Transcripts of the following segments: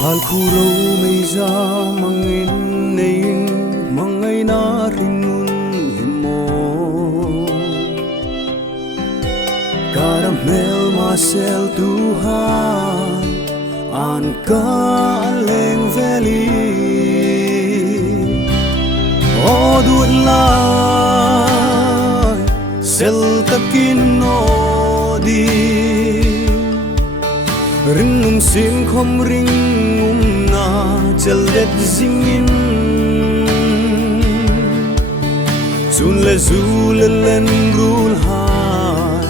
Chal khuro mei za mangin nein mangai na rinun himo Caramel masel Tuhan an ka aleng veli O duat lai sel takin di Ring sin khom ring na chel det zingin Chun le zu le len rul hai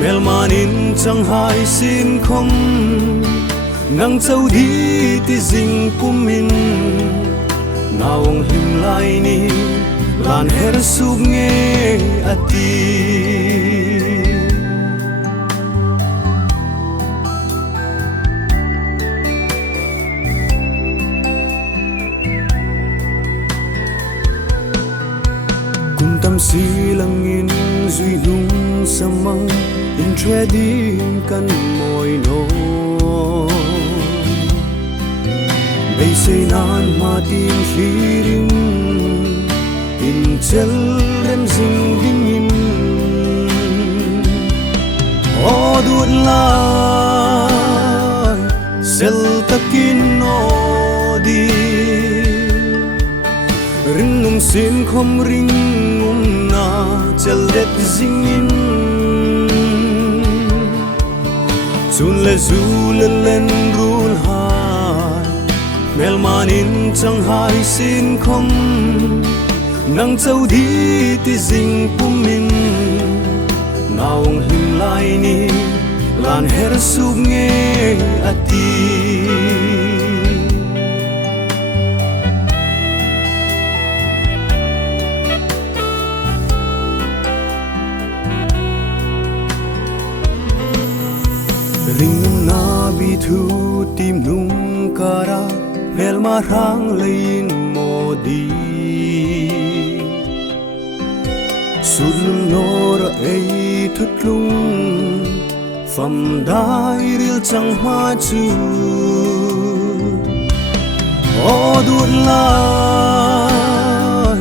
Mel manin chang hai sin khom Ngang châu đi ti zing pumin Naong him lai ni lan her sub nge ati Tâm si langin duy lung samang in trading kan moi no Bây say nan ma tin hiring in chel rem zing ding in O duat lai sel takin no di Ring sin khom ring na chel det zingin Chun le zu le len rul hai Mel manin chang hai sin khom Nang châu đi ti zing pumin Naong him lai ni lan her sub nge ati Ring na bi thu tim nung kara Mel ma rang lein mo di Sulum nor ei thut lung Pham dai ril chang ma chu O duat lai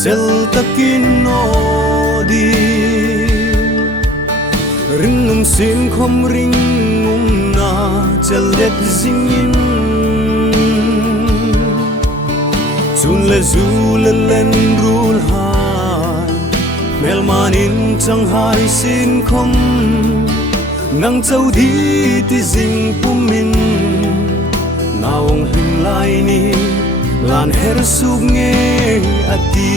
sel takin no di Ring sin khom ring na chel det zingin Chun le zu le len rul hai Mel manin chang hai sin khom Ngang châu đi ti zing pumin Naong him lai ni lan her sub nge ati